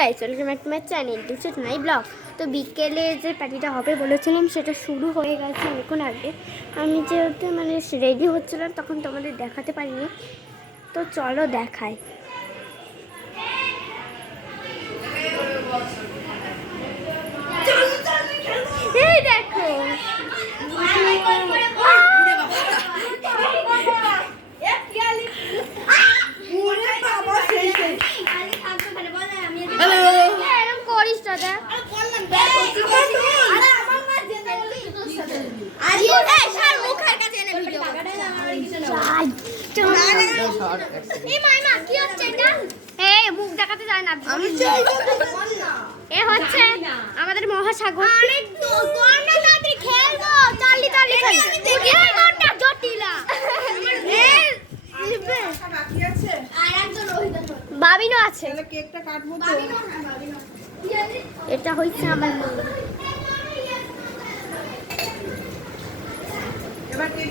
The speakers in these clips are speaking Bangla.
Guys, welcome back to my channel দুশো নাই ব্লগ। তো বিকেলে যে পার্টিটা হবে বলেছিলাম সেটা শুরু হয়ে গেছে অনেকক্ষণ আগে। আমি যেহেতু রেডি হচ্ছিলাম তখন তোমাদের দেখাতে পারিনি, তো চলো দেখাই। এই দেখো করিস দাদা। মুখ দেখাতে যায় না, এ হচ্ছে আমাদের মহাসাগর। বাবিনও আছে। এটা হচ্ছে আমার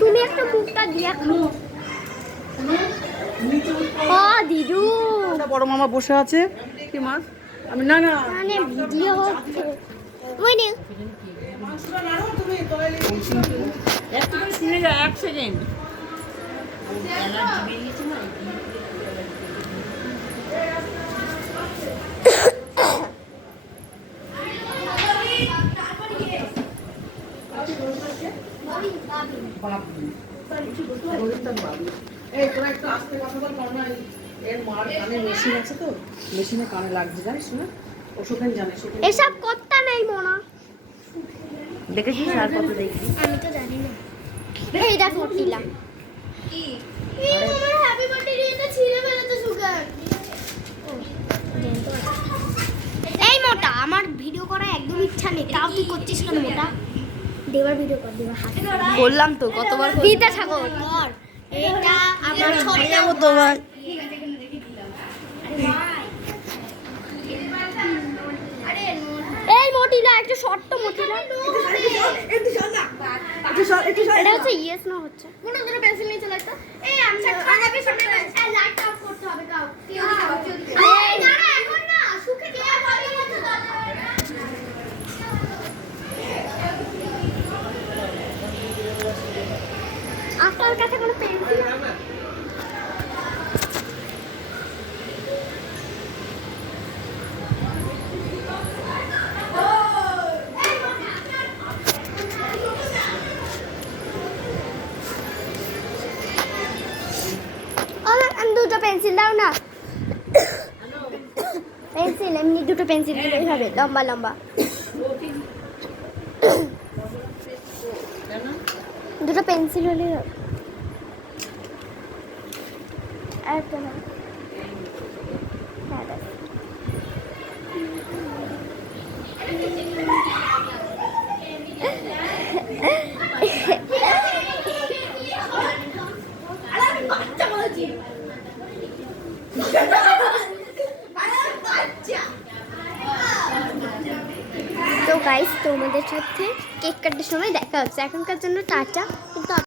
তুমি একটা মুখটা দিয়ে দিদু বড় মামা বসে আছে। কি মাছ? আমি না না ভিডিও হচ্ছে। শুনে যা, এক সেকেন্ড। মেশিনে কানে লাগছে, জানিস না? ওষুধের জানিস এসব করতে নেই মনা। দেখেছিস আর কত দেখি? আমি তো জানি না। এই দেখো টিলা কি আমার হ্যাপি বার্থডে দিতে ছিঁড়ে ফেলেছে সুগার। এই মোটা, আমার ভিডিও করা একদম ইচ্ছা নেই, তাও তুই করছিস কেন মোটা? দেবার ভিডিও কর, দেবার হাতে বললাম তো কতবার দিতে থাকো কর। এটা আমার ছোট যাবো তোমার। এই মোটিলা একটু শর্ট মোটিলা, এটা হচ্ছে ইয়েস না হচ্ছে কোন ধরে পেন্সিল নিয়ে চলে আসতো। এই আমি আগে সামনে লাইট অফ করতে হবে গাও। এই না এখন না সুখে কে ভালো হচ্ছে দাদা। আপনার কাছে কোনো পেন্সিল আছে? দুটো পেন্সিল দাও না। পেন্সিল এমনি দুটো পেন্সিল দিলেই হবে, লম্বা লম্বা দুটো পেন্সিল হলেই হবে। একটা না, হ্যাঁ ব্যাস। তো গাইস, তোমাদের সাথে কেক কাটার সময় দেখা হচ্ছে। এখনকার জন্য টাটা।